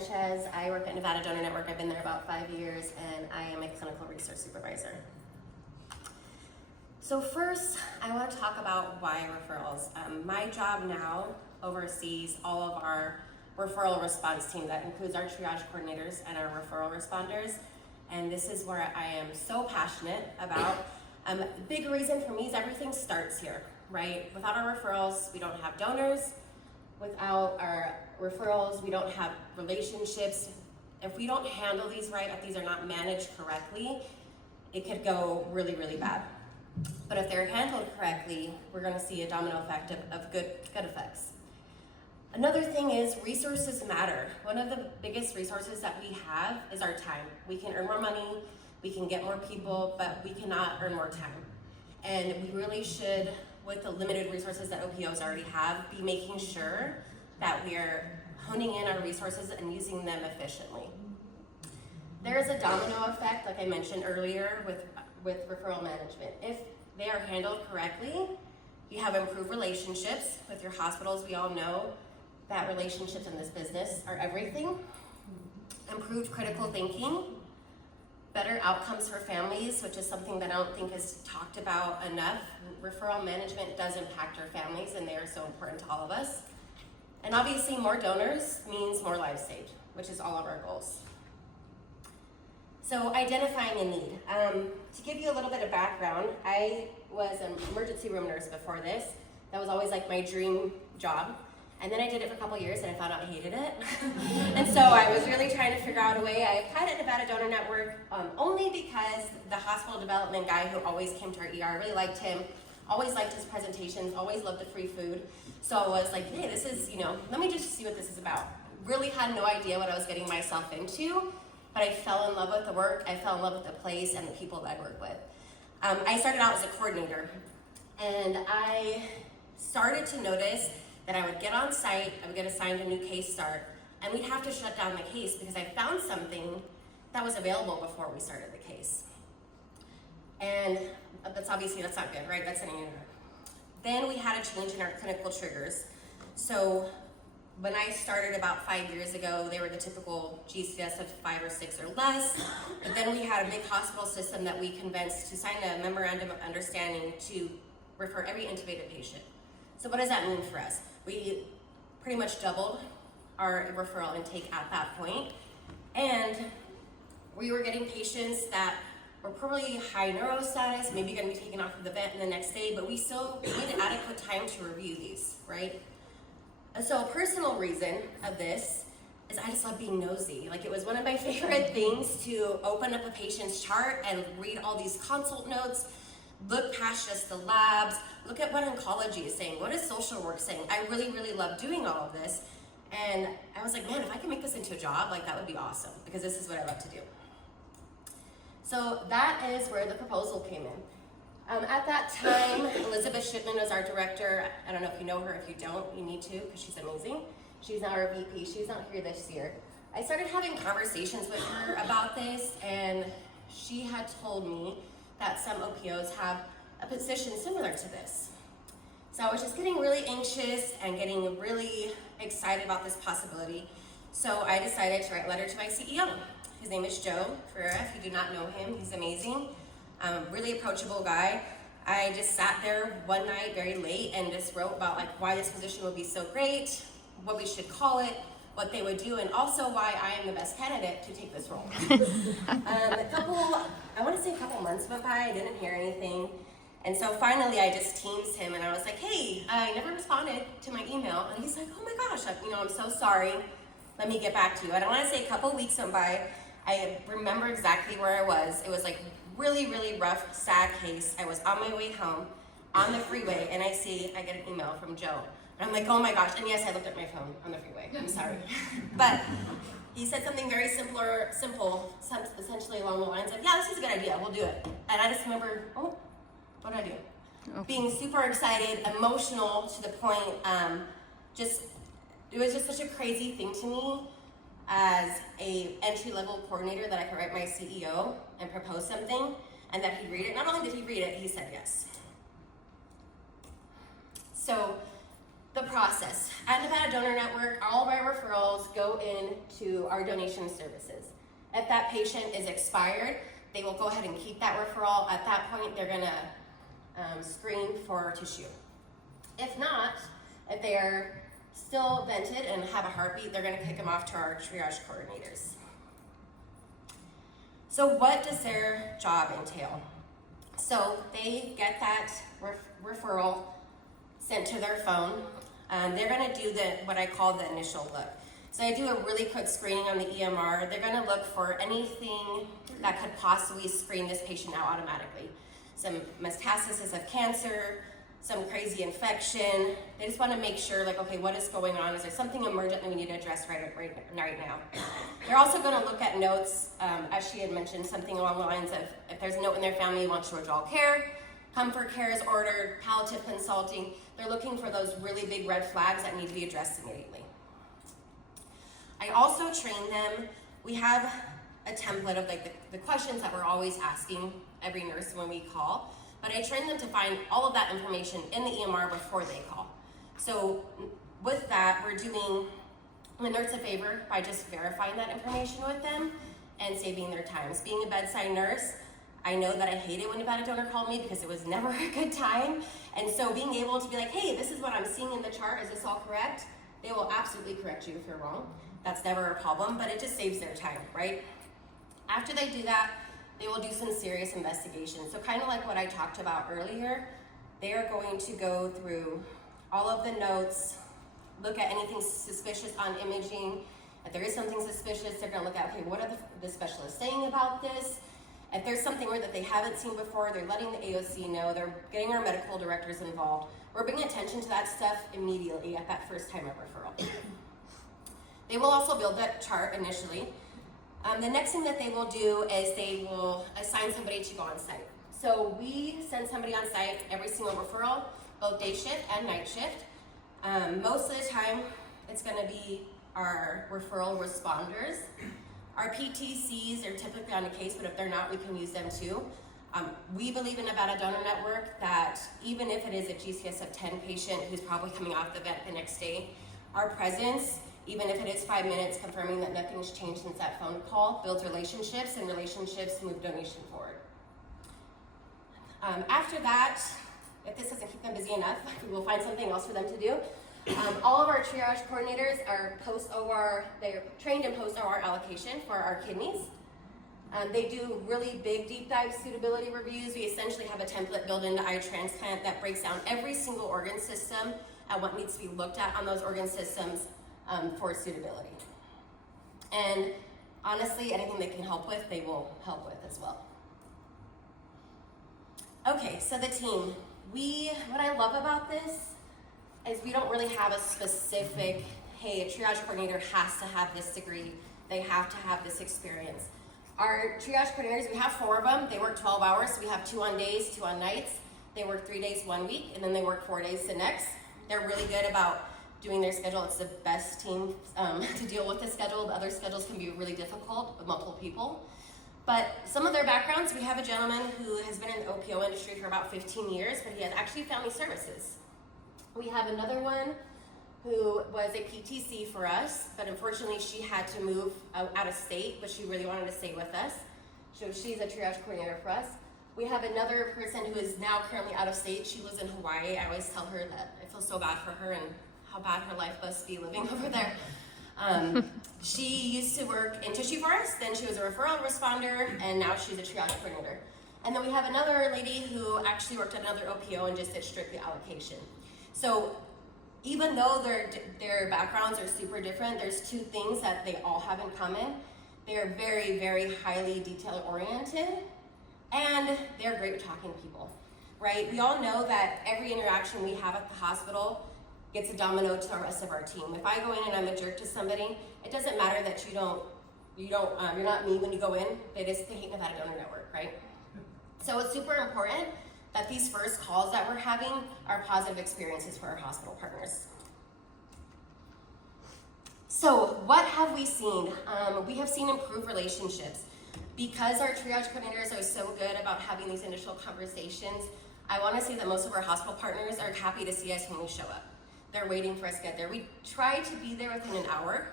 Sanchez. I work at Nevada Donor Network. I've been there about 5 years, and I am a clinical research supervisor. So first, I want to talk about why referrals. My job now oversees all of our referral response team. That includes our triage coordinators and our referral responders. And this is where I am so passionate about. The big reason for me is everything starts here, right? Without our referrals, we don't have donors. Without our referrals, we don't have relationships. If we don't handle these right, if these are not managed correctly, it could go really, really bad. But if they're handled correctly, we're gonna see a domino effect of good effects. Another thing is resources matter. One of the biggest resources that we have is our time. We can earn more money, we can get more people, but we cannot earn more time. And we really should, with the limited resources that OPOs already have, be making sure that we are honing in our resources and using them efficiently. There is a domino effect, like I mentioned earlier, with referral management. If they are handled correctly, you have improved relationships with your hospitals. We all know that relationships in this business are everything. Improved critical thinking, better outcomes for families, which is something that I don't think is talked about enough. Referral management does impact our families, and they are so important to all of us. And obviously, more donors means more lives saved, which is all of our goals. So identifying a need. To give you a little bit of background, I was an emergency room nurse before this. That was always like my dream job. And then I did it for a couple years and I found out I hated it. And so I was really trying to figure out a way. I applied at Nevada Donor Network only because the hospital development guy who always came to our ER, I really liked him, always liked his presentations, always loved the free food. So I was like, hey, this is, let me just see what this is about. Really had no idea what I was getting myself into, but I fell in love with the work, I fell in love with the place and the people that I work with. I started out as a coordinator, and I started to notice that I would get on site, I would get assigned a new case start, and we'd have to shut down the case because I found something that was available before we started the case. And that's not good, right? That's an error. Then we had a change in our clinical triggers. So when I started about 5 years ago, they were the typical GCS of 5 or 6 or less. But then we had a big hospital system that we convinced to sign a memorandum of understanding to refer every intubated patient. So what does that mean for us? We pretty much doubled our referral intake at that point. And we were getting patients that were probably high neuro status, maybe gonna be taken off of the vent the next day, but we still needed adequate time to review these, right? So a personal reason of this is I just love being nosy. Like, it was one of my favorite things to open up a patient's chart and read all these consult notes, look past just the labs, look at what oncology is saying, what is social work saying. I really, really love doing all of this. And I was like, man, if I can make this into a job, like, that would be awesome, because this is what I love to do. So that is where the proposal came in. At that time, Elizabeth Shipman was our director. I don't know if you know her. If you don't, you need to, because she's amazing. She's now our VP. She's not here this year. I started having conversations with her about this, and she had told me that some OPOs have a position similar to this. So I was just getting really anxious and getting really excited about this possibility. So I decided to write a letter to my CEO. His name is Joe Ferreira. If you do not know him, he's amazing. Really approachable guy. I just sat there one night very late and just wrote about like why this position would be so great, what we should call it, what they would do, and also why I am the best candidate to take this role. I want to say a couple months went by, I didn't hear anything. And so finally I just teamed him and I was like, hey, I never responded to my email. And he's like, oh my gosh, I'm so sorry. Let me get back to you. And I want to say a couple weeks went by. I remember exactly where I was. It was like really, really rough, sad case. I was on my way home on the freeway and I get an email from Joe. And I'm like, oh my gosh. And yes, I looked at my phone on the freeway. I'm sorry. But he said something very simple, essentially along the lines of, yeah, this is a good idea. We'll do it. And I just remember, oh, what did I do? Okay. Being super excited, emotional to the point, it was just such a crazy thing to me as a entry-level coordinator that I could write my CEO and propose something and that he'd read it. Not only did he read it, he said yes. So the process. At Nevada Donor Network, all of our referrals go into our donation services. If that patient is expired, they will go ahead and keep that referral. At that point, they're gonna screen for tissue. If not, if they are still vented and have a heartbeat, they're gonna kick them off to our triage coordinators. So what does their job entail? So they get that referral sent to their phone. They're gonna do what I call the initial look. So I do a really quick screening on the EMR. They're gonna look for anything that could possibly screen this patient out automatically. Some metastasis of cancer, some crazy infection. They just wanna make sure, like, okay, what is going on? Is there something emergent that we need to address right now? They're also gonna look at notes, as she had mentioned, something along the lines of, if there's a note in their family who wants to withdraw care, comfort care is ordered, palliative consulting. They're looking for those really big red flags that need to be addressed immediately. I also train them. We have a template of like the questions that we're always asking every nurse when we call, but I train them to find all of that information in the EMR before they call. So with that, we're doing the nurse a favor by just verifying that information with them and saving their times. Being a bedside nurse, I know that I hated when Nevada Donor called me because it was never a good time. And so being able to be like, hey, this is what I'm seeing in the chart, is this all correct? They will absolutely correct you if you're wrong. That's never a problem, but it just saves their time, right? After they do that, they will do some serious investigations. So kind of like what I talked about earlier, they are going to go through all of the notes, look at anything suspicious on imaging. If there is something suspicious, they're gonna look at, okay, what are the specialists saying about this? If there's something that they haven't seen before, they're letting the AOC know, they're getting our medical directors involved. We're bringing attention to that stuff immediately at that first time of referral. They will also build that chart initially. The next thing that they will do is they will assign somebody to go on site. So we send somebody on site every single referral, both day shift and night shift. Most of the time, it's gonna be our referral responders. Our PTCs are typically on a case, but if they're not, we can use them too. We believe in Nevada Donor Network that even if it is a GCS of 10 patient who's probably coming off the vet the next day, our presence, even if it is 5 minutes, confirming that nothing's changed since that phone call, builds relationships, and relationships move donation forward. After that, if this doesn't keep them busy enough, we will find something else for them to do. All of our triage coordinators are post-OR, they're trained in post-OR allocation for our kidneys. They do really big deep dive suitability reviews. We essentially have a template built into iTransplant that breaks down every single organ system and what needs to be looked at on those organ systems for suitability. And honestly, anything they can help with, they will help with as well. Okay, so the team. What I love about this is we don't really have a specific, hey, a triage coordinator has to have this degree, they have to have this experience. Our triage coordinators, we have 4 of them. They work 12 hours, so we have 2 on days, 2 on nights. They work 3 days 1 week, and then they work 4 days the next. They're really good about doing their schedule. It's the best team to deal with the schedule. The other schedules can be really difficult with multiple people. But some of their backgrounds, we have a gentleman who has been in the OPO industry for about 15 years, but he has actually family services. We have another one who was a PTC for us, but unfortunately she had to move out of state, but she really wanted to stay with us. So she's a triage coordinator for us. We have another person who is now currently out of state. She lives in Hawaii. I always tell her that I feel so bad for her and how bad her life must be living over there. She used to work in tissue for us, then she was a referral responder, and now she's a triage coordinator. And then we have another lady who actually worked at another OPO and just did strictly allocation. So even though their backgrounds are super different, there's 2 things that they all have in common. They're very, very highly detail oriented, and they're great with talking to people, right? We all know that every interaction we have at the hospital gets a domino to the rest of our team. If I go in and I'm a jerk to somebody, it doesn't matter that you're not me when you go in. They hate Nevada Donor Network, right? So it's super important that these first calls that we're having are positive experiences for our hospital partners. So what have we seen? We have seen improved relationships. Because our triage coordinators are so good about having these initial conversations, I want to say that most of our hospital partners are happy to see us when we show up. they're waiting for us to get there. We try to be there within an hour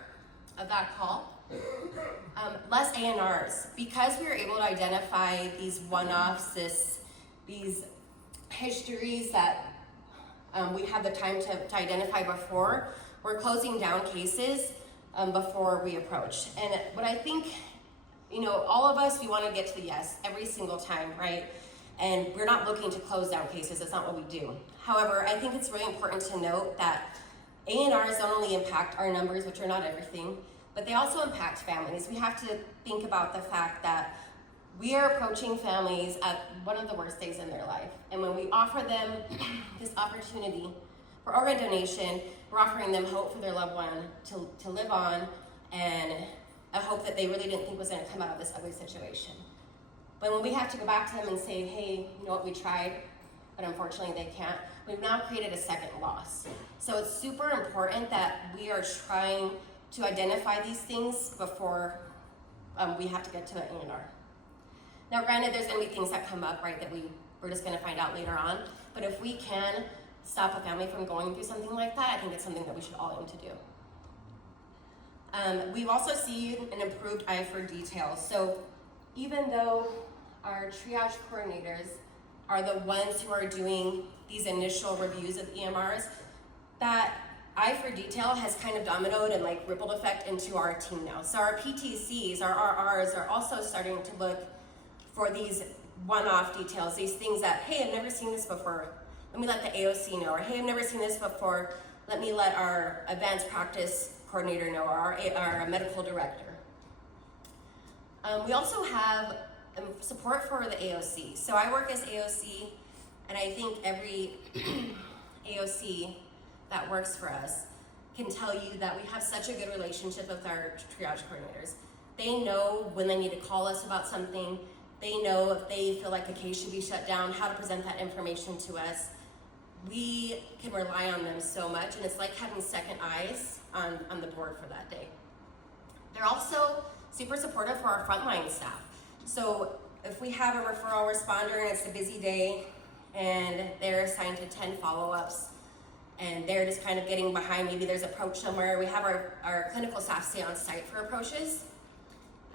of that call. Less ANRs. Because we were able to identify these one-offs, these histories that we had the time to identify before, we're closing down cases before we approach. And what I think, all of us, we want to get to the yes every single time, right? And we're not looking to close down cases. That's not what we do. However, I think it's really important to note that ANRs don't only impact our numbers, which are not everything, but they also impact families. We have to think about the fact that we are approaching families at one of the worst days in their life. And when we offer them this opportunity for organ donation, we're offering them hope for their loved one to live on, and a hope that they really didn't think was going to come out of this ugly situation. But when we have to go back to them and say, hey, you know what, we tried, but unfortunately they can't, we've now created a second loss. So it's super important that we are trying to identify these things before we have to get to the A&R. Now, granted, there's going to be things that come up, right, that we're just going to find out later on. But if we can stop a family from going through something like that, I think it's something that we should all aim to do. We've also seen an improved eye for detail. So even though our triage coordinators are the ones who are doing these initial reviews of EMRs, that eye for detail has kind of dominoed and rippled effect into our team now. So our PTCs, our RRs are also starting to look for these one-off details, these things that, hey, I've never seen this before. Let me let the AOC know. Or, hey, I've never seen this before. Let me let our advanced practice coordinator know, or our medical director. We also have support for the AOC. So I work as AOC, and I think every AOC that works for us can tell you that we have such a good relationship with our triage coordinators. They know when they need to call us about something. They know if they feel like a case should be shut down, how to present that information to us. We can rely on them so much, and it's like having second eyes on the board for that day. They're also super supportive for our frontline staff. So if we have a referral responder and it's a busy day and they're assigned to 10 follow-ups and they're just kind of getting behind, maybe there's approach somewhere, we have our clinical staff stay on site for approaches,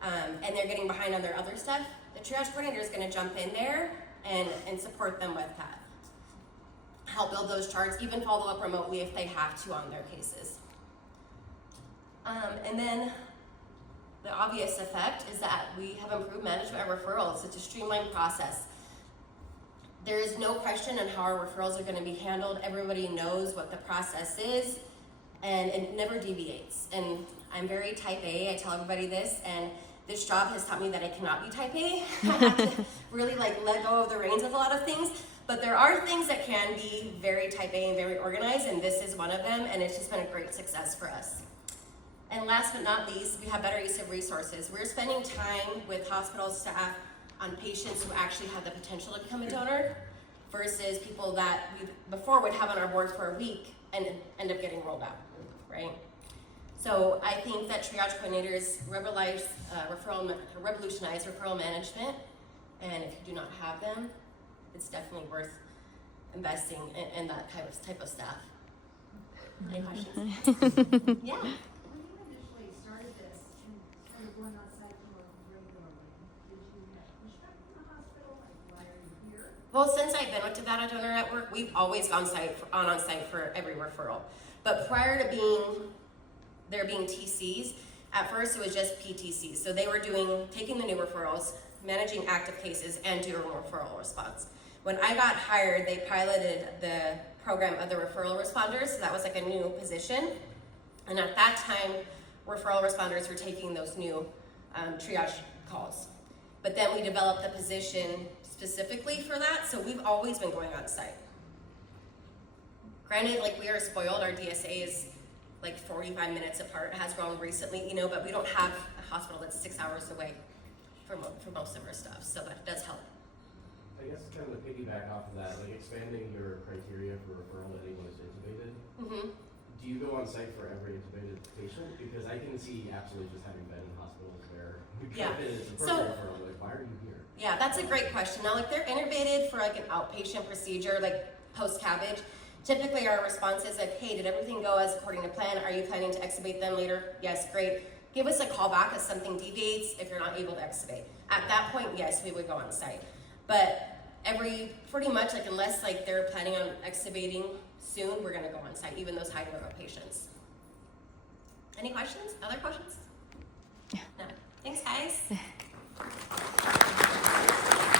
and they're getting behind on their other stuff, the triage coordinator is going to jump in there and support them with that. Help build those charts, even follow up remotely if they have to on their cases. And then the obvious effect is that we have improved management of referrals. It's a streamlined process. There is no question on how our referrals are going to be handled. Everybody knows what the process is, and it never deviates. And I'm very type A, I tell everybody this, and this job has taught me that I cannot be type A. I have to really let go of the reins of a lot of things. But there are things that can be very type A and very organized, and this is one of them, and it's just been a great success for us. And last but not least, we have better use of resources. We're spending time with hospital staff on patients who actually have the potential to become a donor versus people that we before would have on our board for a week and end up getting rolled out, right? So I think that triage coordinators revolutionize referral management, and if you do not have them, it's definitely worth investing in that type of staff. Any questions? Yeah. When you initially started this and started going on site more regularly, did you get pushback from the hospital? Why are you here? Well, since I've been with Nevada Donor Network, we've always gone on site for every referral. But prior to there being TCs, at first it was just PTCs. So they were taking the new referrals, managing active cases, and doing referral response. When I got hired, they piloted the program of the referral responders, so that was a new position. And at that time, referral responders were taking those new triage calls. But then we developed the position specifically for that, so we've always been going on site. Granted, we are spoiled, our DSA is 45 minutes apart. It has grown recently, but we don't have a hospital that's 6 hours away for most of our stuff, so that does help. I guess kind of to piggyback off of that, expanding your criteria for referral to anyone who's intubated. Mm-hmm. Do you go on site for every intubated patient? Because I can see absolutely just having been in hospitals where it's a referral. Why are you here? Yeah, that's a great question. Now, they're intubated for an outpatient procedure, post-CABG. Typically, our response is like, hey, did everything go as according to plan? Are you planning to extubate them later? Yes, great. Give us a call back if something deviates, if you're not able to extubate. At that point, yes, we would go on site. But pretty much, like, unless like they're planning on extubating soon, we're gonna go on site, even those high neuro patients. Any questions? Other questions? No. Thanks, guys.